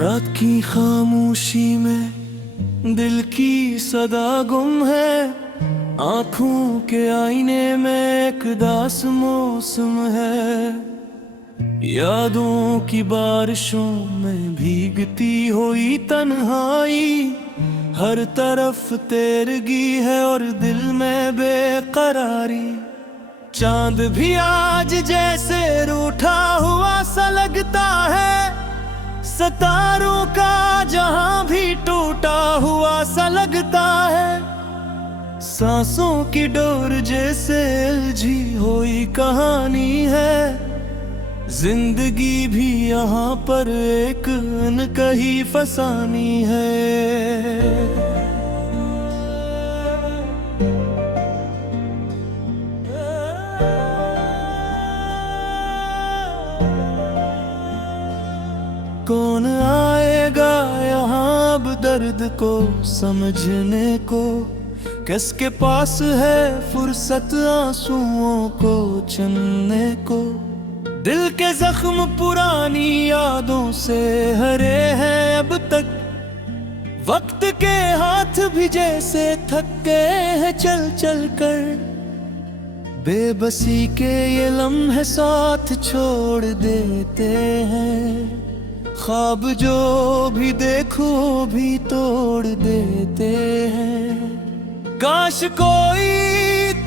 रात की खामोशी में दिल की सदा गुम है। आँखों के आईने में एक दास मौसम है। यादों की बारिशों में भीगती हुई तन्हाई, हर तरफ तेरगी है और दिल में बेकरारी। चांद भी आज जैसे रूठा हुआ सा लगता है, सितारों का जहां भी टूटा हुआ सा लगता है। सांसों की डोर जैसे उलझी हुई कहानी है। जिंदगी भी यहाँ पर एक अनकही फसानी है। कौन आएगा यहाँ अब दर्द को समझने को, किसके पास है फुर्सत आंसुओं को चुनने को। दिल के जख्म पुरानी यादों से हरे हैं अब तक, वक्त के हाथ भी जैसे थक गए हैं चल चल कर। बेबसी के ये लम्हे साथ छोड़ देते हैं, ख्वाब जो भी देखो भी तोड़ देते हैं। काश कोई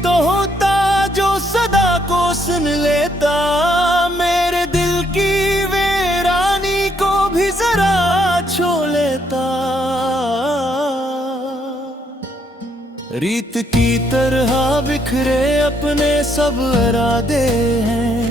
तो होता जो सदा को सुन लेता, मेरे दिल की वीरानी को भी जरा छू लेता। रीत की तरह बिखरे अपने सब इरादे हैं,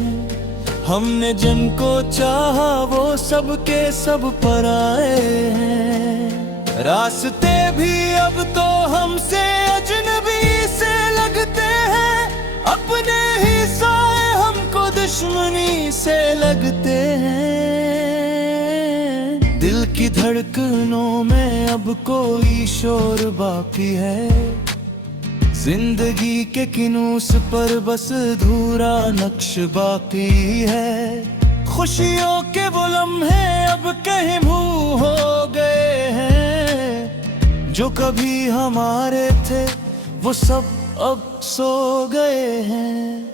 हमने जिनको चाहा वो सब के सब पराए हैं। रास्ते भी अब तो हमसे अजनबी से लगते हैं, अपने ही साए हमको दुश्मनी से लगते हैं। दिल की धड़कनों में अब कोई शोर बाकी है, जिंदगी के किनूस पर बस अधूरा नक्श बाकी है। खुशियों के वो लम्हे अब कहीं मुँह हो गए हैं, जो कभी हमारे थे वो सब अब सो गए हैं।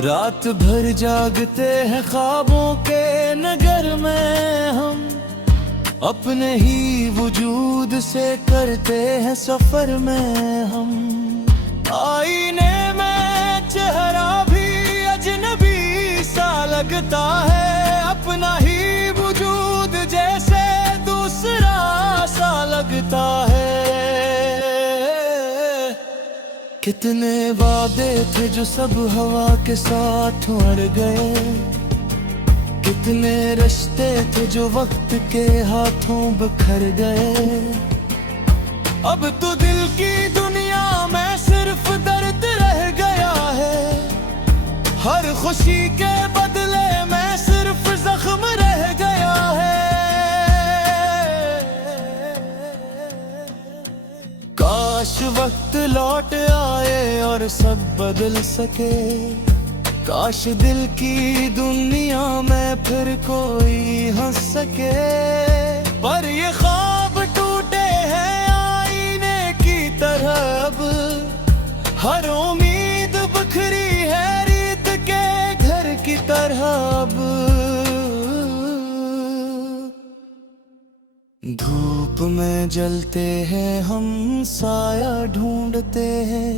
रात भर जागते हैं ख्वाबों के नगर में हम, अपने ही वजूद से करते हैं सफर में हम। आईने में चेहरा भी अजनबी सा लगता है, अपना ही वजूद जैसे दूसरा सा लगता है। कितने वादे थे जो सब हवा के साथ उड़ गए, कितने रिश्ते थे जो वक्त के हाथों बिखर गए। अब तो दिल की दुनिया में सिर्फ दर्द रह गया है, हर खुशी के बदले में सिर्फ जख्म रह गया है। काश वक्त लौट आए और सब बदल सके, काश दिल की दुनिया में फिर कोई हंस सके। पर ये ख्वाब टूटे हैं आईने की तरह अब, हर उम्मीद बिखरी है रीत के घर की तरह अब। धूप में जलते हैं हम साया ढूंढते हैं,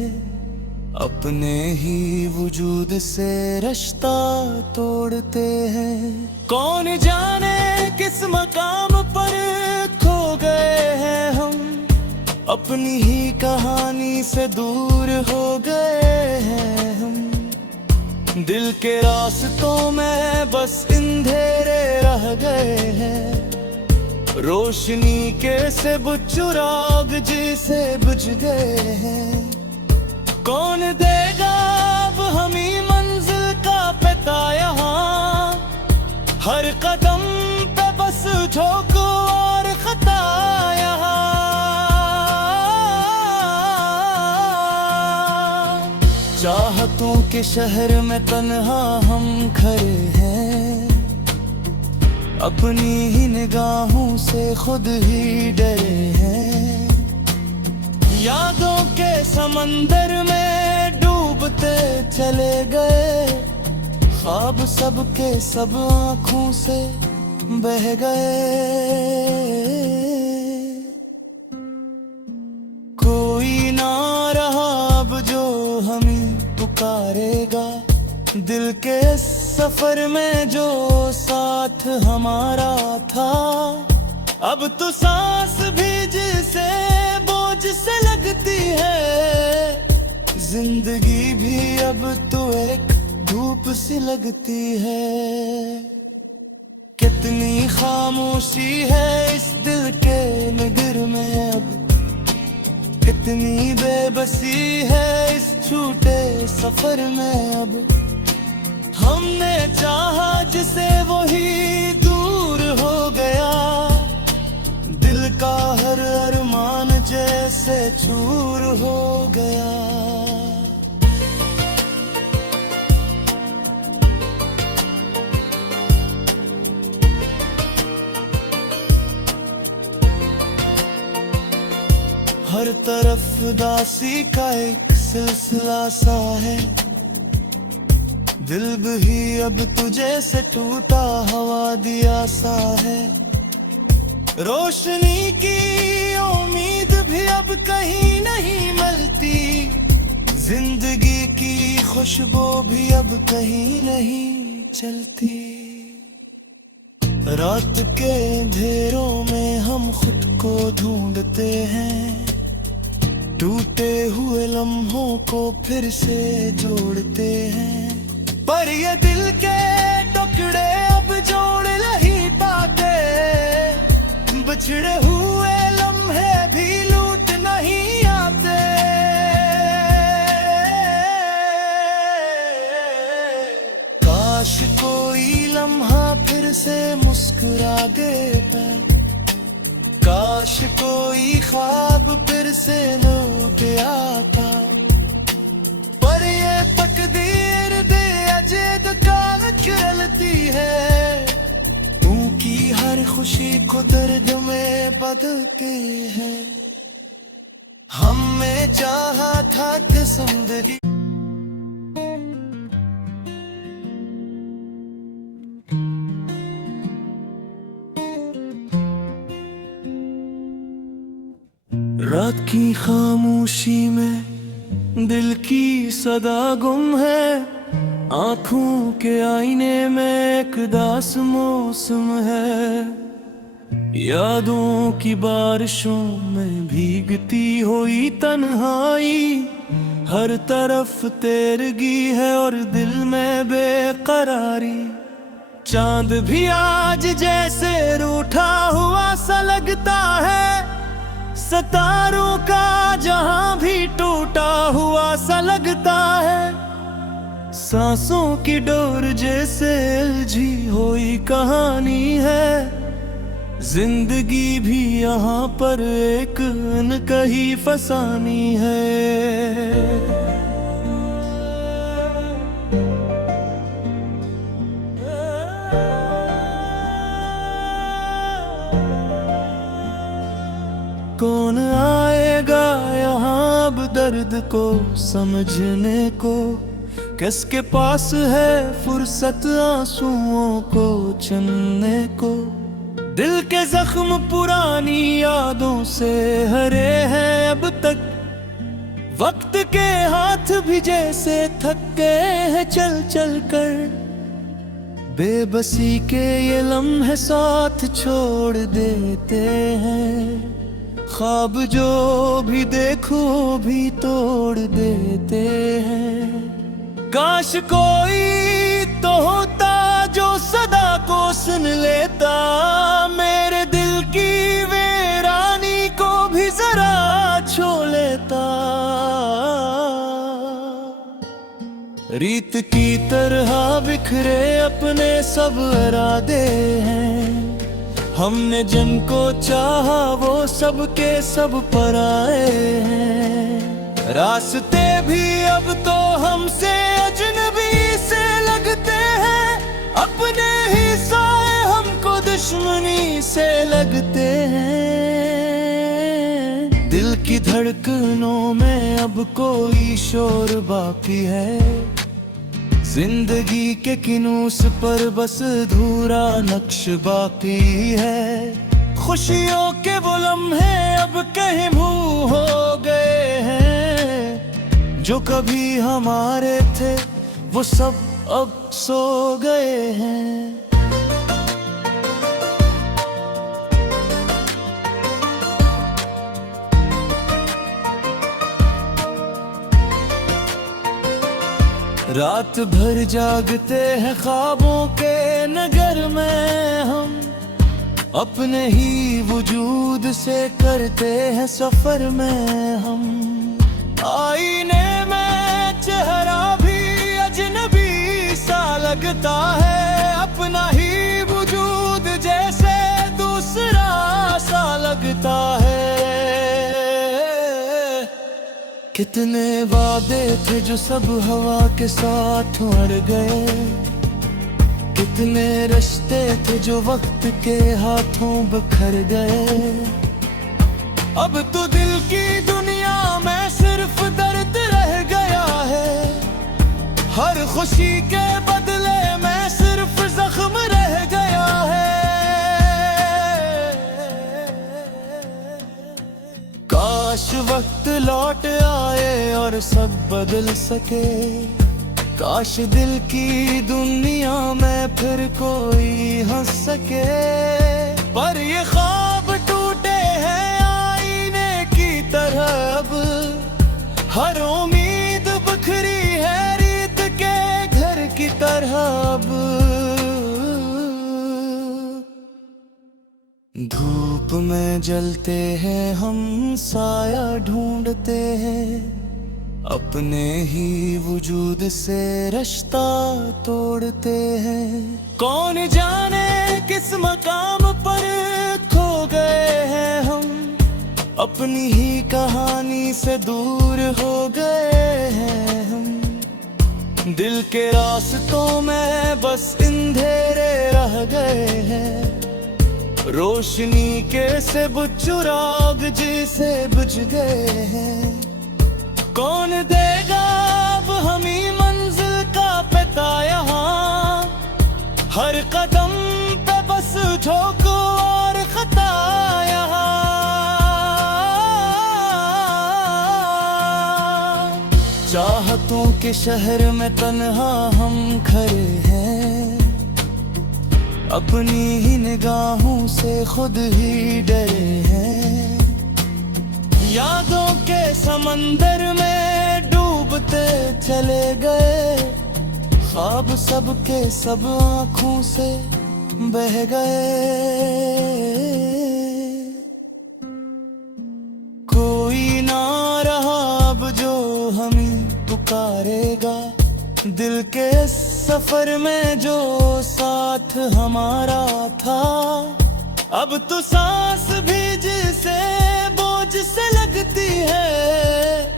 अपने ही वजूद से रिश्ता तोड़ते हैं। कौन जाने किस मकाम पर खो गए हैं हम, अपनी ही कहानी से दूर हो गए हैं हम। दिल के रास्तों में बस अंधेरे रह गए हैं, रोशनी के से बुझ चिराग जिसे बुझ गए हैं। कौन देगा अब हमें मंजिल का पता यहाँ, हर कदम पे बस झोंको और खता यहाँ। चाहतों के शहर में तन्हा हम खड़े हैं, अपनी ही निगाहों से खुद ही डरे हैं। यादों के समंदर में डूबते चले गए, ख्वाब सबके सब आँखों से बह गए। कोई ना रहा अब जो हमें पुकारेगा, दिल के सफर में जो साथ हमारा था। अब तो सांस भी जिसे बोझ से लगती है, जिंदगी भी अब तो एक धूप सी लगती है। कितनी खामोशी है इस दिल के नगर में अब, कितनी बेबसी है इस छूटे सफर में अब। हमने चाहा जिसे वही दूर हो गया, दिल का हर अरमान जैसे चूर हो गया। हर तरफ दासी का एक सिलसिला सा है, दिल भी अब तुझे से टूटा हवा दिया सा है। रोशनी की उम्मीद भी अब कहीं नहीं मिलती, जिंदगी की खुशबू भी अब कहीं नहीं चलती। रात के अंधेरों में हम खुद को ढूंढते हैं, टूटे हुए लम्हों को फिर से जोड़ते हैं। पर ये दिल के टुकड़े अब जोड़ नहीं पाते, बिछड़े हुए लम्हे भी लूट नहीं आते। काश कोई लम्हा फिर से मुस्कुरा देता, काश कोई ख्वाब फिर से लौट आता। पर ये तकदीर दे अजद काल चलती है, उनकी हर खुशी को दर्द में बदलती है। हमें चाहा था कि जिंदगी रात की खामोशी में दिल की सदा गुम है, आँखों के आईने में एक दास मौसम है। यादों की बारिशों में भीगती हुई तन्हाई, हर तरफ तेरगी है और दिल में बेकरारी। चांद भी आज जैसे रूठा हुआ सा लगता है, सितारों का जहां भी टूटा हुआ सा लगता है। सांसों की डोर जैसे उलझी हुई कहानी है, जिंदगी भी यहाँ पर एक अनकही फसानी है। कौन आएगा यहाँ अब दर्द को समझने को, किसके पास है फुर्सत आंसुओं को चुनने को। दिल के जख्म पुरानी यादों से हरे हैं अब तक, वक्त के हाथ भी जैसे थक गए हैं चल चल कर। बेबसी के ये लम्हे साथ छोड़ देते हैं, ख्वाब जो भी देखो भी तोड़ देते हैं। काश कोई तो होता जो सदा को सुन लेता, मेरे दिल की वीरानी को भी जरा छू लेता। रीत की तरह बिखरे अपने सब इरादे हैं, हमने जिनको चाहा वो सब के सब पराए हैं। रास्ते भी अब तो हम दुश्मनी से लगते हैं। दिल की धड़कनों में अब कोई शोर बाकी है। जिंदगी के किनूस पर बस अधूरा नक्श बाकी है। खुशियों के वो लम्हे अब कहीं मुँह हो गए हैं। जो कभी हमारे थे वो सब अब सो गए हैं। रात भर जागते हैं ख्वाबों के नगर में हम। अपने ही वजूद से करते हैं सफर में हम। आईने में चेहरा भी अजनबी सा लगता है। अपना ही वजूद जैसे दूसरा सा लगता है। कितने वादे थे जो सब हवा के साथ उड़ गए। कितने रिश्ते थे जो वक्त के हाथों बिखर गए। अब तो दिल की दुनिया में सिर्फ दर्द रह गया है। हर खुशी के बदले में सिर्फ जख्म रह गया है। काश वक्त लौट आए और सब बदल सके। काश दिल की दुनिया में फिर कोई हंस सके। पर ये ख्वाब टूटे हैं आईने की तरह अब। हर उम्मीद बिखरी है रीत के घर की तरह अब। धूप में जलते हैं हम, साया ढूंढते हैं। अपने ही वजूद से रिश्ता तोड़ते हैं। कौन जाने किस मकाम पर खो गए हैं हम। अपनी ही कहानी से दूर हो गए हैं हम। दिल के रास्तों में बस अंधेरे रह गए हैं। रोशनी के से बुझ चिराग जिसे बुझ गए हैं। कौन देगा अब हमें मंजिल का पता यहाँ। हर कदम पे बस झोंक और खता यहाँ। चाहतों के शहर में तन्हा हम खड़े हैं। अपनी ही निगाहों से खुद ही डरे हैं। यादों के समंदर में डूबते चले गए। ख्वाब सबके सब आँखों से बह गए। कोई ना रहा अब जो हमें पुकारेगा। दिल के सफर में जो साथ हमारा था। अब तो सांस भी जिसे बोझ से लगती है।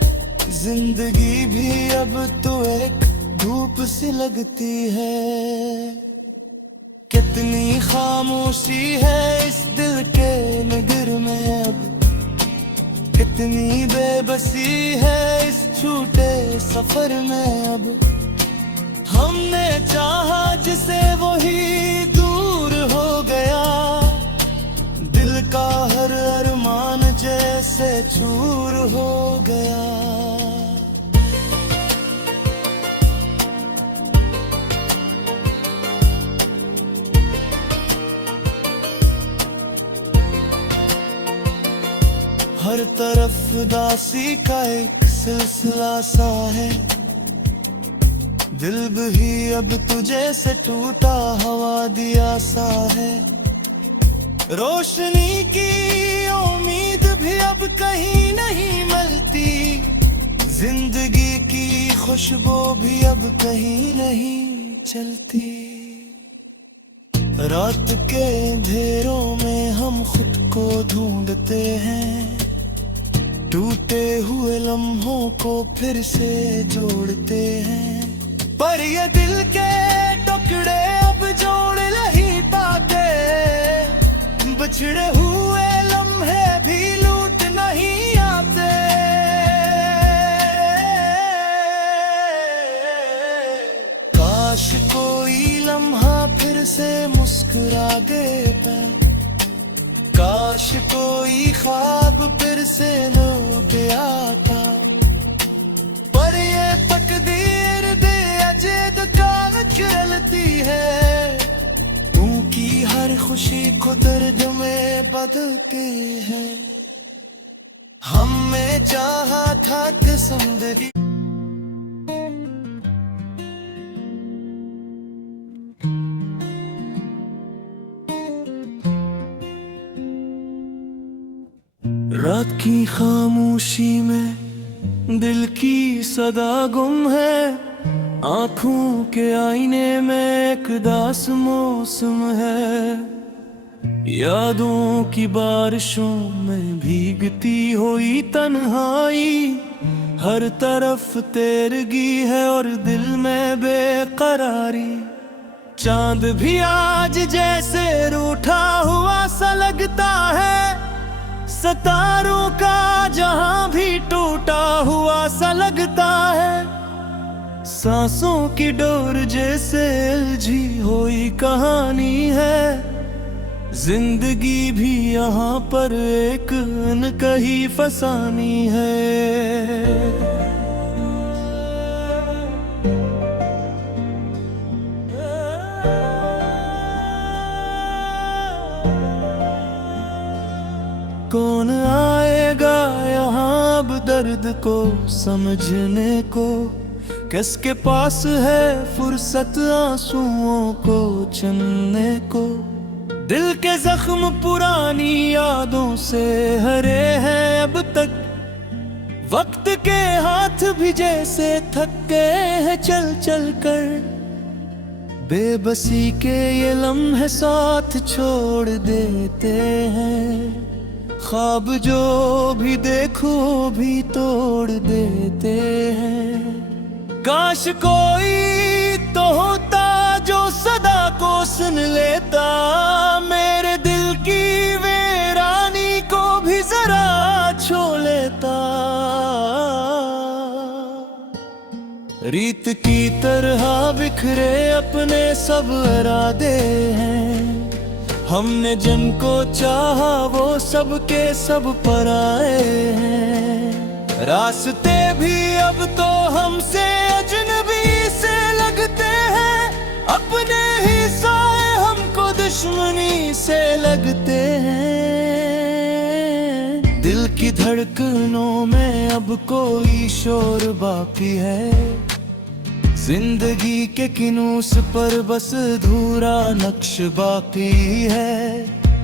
जिंदगी भी अब तो एक धूप सी लगती है। कितनी खामोशी है इस दिल के नगर में अब। कितनी बेबसी है इस छूटे सफर में अब। हमने चाहा जिसे वही दूर हो गया। दिल का हर अरमान जैसे चूर हो गया। हर तरफ दासी का एक सिलसिला सा है। दिल भी अब तुझे से टूटा हवा दिया सा है। रोशनी की उम्मीद भी अब कहीं नहीं मिलती। जिंदगी की खुशबू भी अब कहीं नहीं चलती। रात के अंधेरों में हम खुद को ढूंढते हैं। टूटे हुए लम्हों को फिर से जोड़ते हैं। पर ये दिल के टुकड़े अब जोड़ नहीं पाते। काश कोई लम्हा फिर से मुस्कुरा देता, काश कोई ख्वाब फिर से लौट आता। पर ये तकदीर दे अजद कान चलती है, उनकी हर खुशी को दर्द में बदल के है। हमें चाहा था कि जिंदगी रात की खामोशी में दिल की सदा गुम है, आंखों के आईने में एक दास मौसम है। यादों की बारिशों में भीगती हुई तन्हाई, हर तरफ तेरगी है और दिल में बेकरारी। चांद भी आज जैसे रूठा हुआ सा लगता है, सितारों का जहां भी टूटा हुआ सा लगता है। सांसों की डोर जैसे उलझी हुई कहानी है, जिंदगी भी यहाँ पर एक अनकही फसानी है। कौन आएगा यहाँ अब दर्द को समझने को, किसके पास है फुर्सत आंसुओं को चुनने को। दिल के जख्म पुरानी यादों से हरे हैं अब तक, वक्त के हाथ भी जैसे थक गए हैं चल चल कर। बेबसी के ये लम्हे साथ छोड़ देते हैं, ख्वाब जो भी देखो भी तोड़ देते हैं। काश कोई तो होता जो सदा को सुन लेता, मेरे दिल की वीरानी को भी जरा छू लेता। रीत की तरह बिखरे अपने सब इरादे हैं, हमने जिनको चाहा वो सब के सब पराए हैं। रास्ते भी अब तो हमसे अजनबी से लगते हैं, अपने ही साए हमको दुश्मनी से लगते हैं। दिल की धड़कनों में अब कोई शोर बाकी है, जिंदगी के किनूस पर बस अधूरा नक्श बाकी है।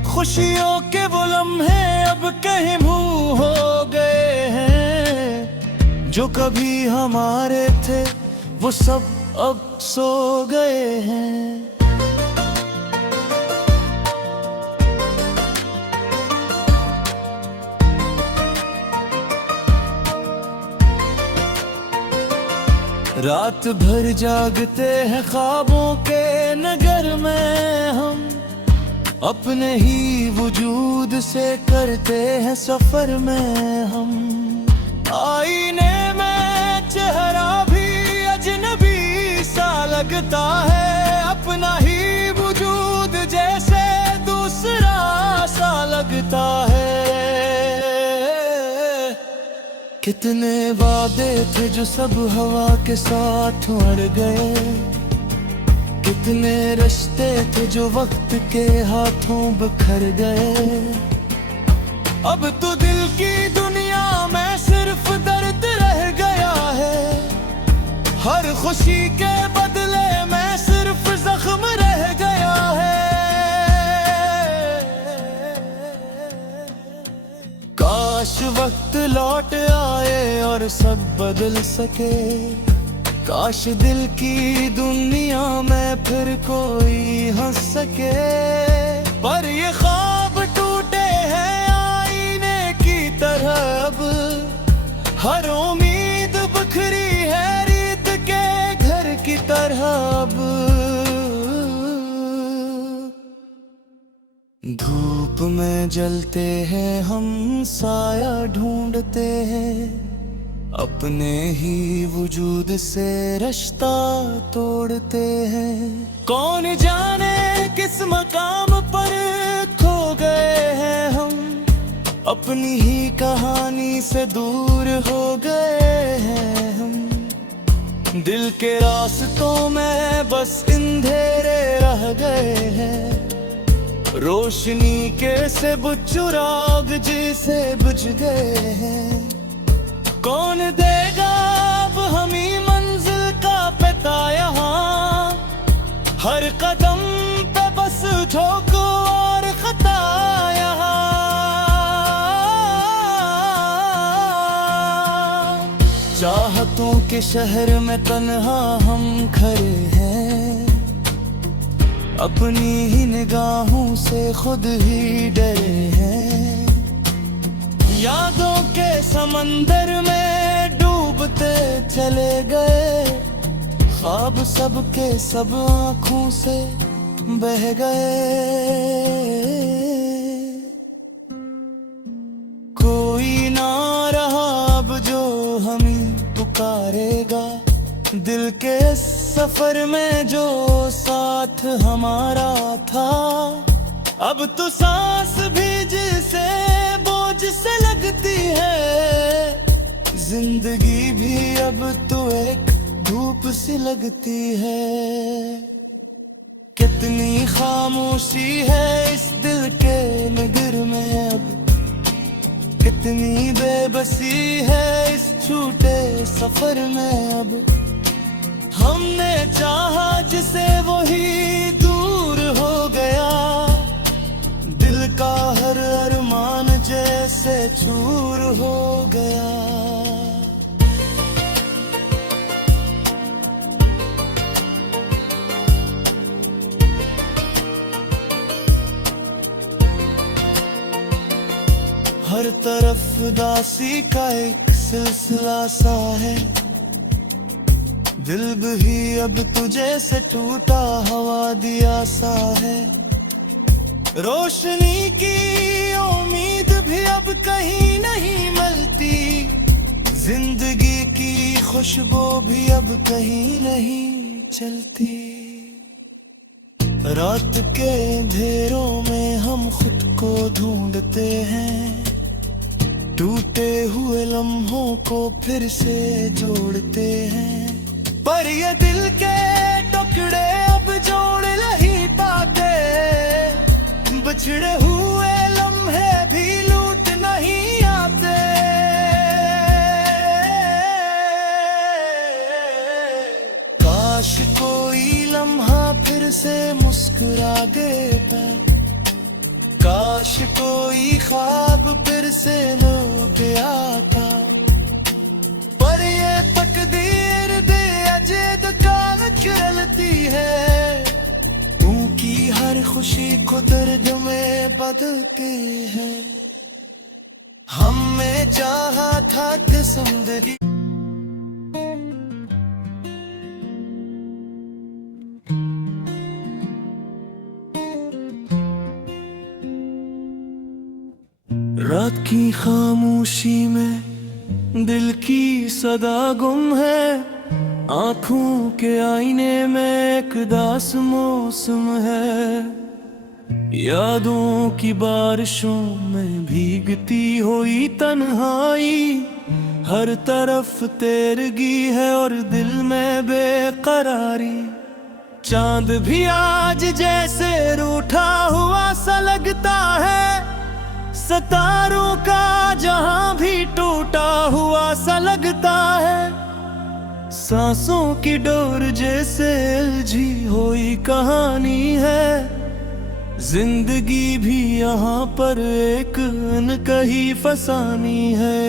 खुशियों के वो लम्हे अब कहीं मुँह हो गए हैं, जो कभी हमारे थे वो सब अब सो गए हैं। रात भर जागते हैं ख्वाबों के नगर में हम, अपने ही वजूद से करते हैं सफर में हम। आईने में चेहरा भी अजनबी सा लगता है, अपना ही वजूद जैसे दूसरा सा लगता है। कितने वादे थे जो सब हवा के साथ उड़ गए, कितने रिश्ते थे जो वक्त के हाथों बिखर गए। अब तो दिल की दुनिया में सिर्फ दर्द रह गया है, हर खुशी के बदले में सिर्फ जख्म रह गया है। काश वक्त लौट आए और सब बदल सके, काश दिल की दुनिया में फिर कोई हंस सके। पर ये ख्वाब टूटे हैं आईने की तरह अब, हर उम्मीद बिखरी है रीत के घर की तरह अब। धूप में जलते हैं हम, साया ढूंढते हैं, अपने ही वजूद से रिश्ता तोड़ते हैं। कौन जाने किस मकाम पर खो गए हैं हम, अपनी ही कहानी से दूर हो गए हैं हम। दिल के रास्तों में बस अंधेरे रह गए हैं, रोशनी के से बुझ चुराग जिसे बुझ गए हैं। कौन देगा अब हमें मंजिल का पता यहाँ, हर कदम पे बस ठोकर और खता यहाँ। चाहतों के शहर में तन्हा हम खड़े हैं, अपनी ही निगाहों से खुद ही डरे हैं। यादों के समंदर में डूबते चले गए, ख्वाब सबके सब आँखों से बह गए। कोई ना रहा अब जो हमें पुकारेगा, दिल के सफर में जो साथ हमारा था। अब तो सांस भी जिसे बोझ से लगती है, जिंदगी भी अब तो एक धूप सी लगती है। कितनी खामोशी है इस दिल के नगर में अब, कितनी बेबसी है इस छूटे सफर में अब। हमने चाहा जिसे वही दूर हो गया, दिल का हर अरमान जैसे चूर हो गया। हर तरफ दासी का एक सिलसिला सा है, दिल भी अब तुझे से टूटा हवा दिया सा है। रोशनी की उम्मीद भी अब कहीं नहीं मिलती, जिंदगी की खुशबू भी अब कहीं नहीं चलती। रात के अंधेरों में हम खुद को ढूंढते हैं, टूटे हुए लम्हों को फिर से जोड़ते हैं। पर ये दिल के टुकड़े अब जोड़ नहीं पाते, बिछड़े हुए लम्हे भी लूट नहीं आते। काश कोई लम्हा फिर से मुस्कुरा देता, काश कोई ख्वाब फिर से लौट आता। पर ये तकदीर दे अजद कान चलती है, उनकी हर खुशी को दर्द में बदलती है। हमें चाहा था कि जिंदगी रात की खामोशी में दिल की सदा गुम है, आँखों के आईने में एक दास मौसम है। यादों की बारिशों में भीगती हुई तन्हाई, हर तरफ तेरगी है और दिल में बेकरारी। चांद भी आज जैसे रूठा हुआ सा लगता है, सितारों का जहां भी टूटा हुआ सा लगता है। सांसों की डोर जैसे उलझी हुई कहानी है, जिंदगी भी यहाँ पर एक अनकही फसानी है।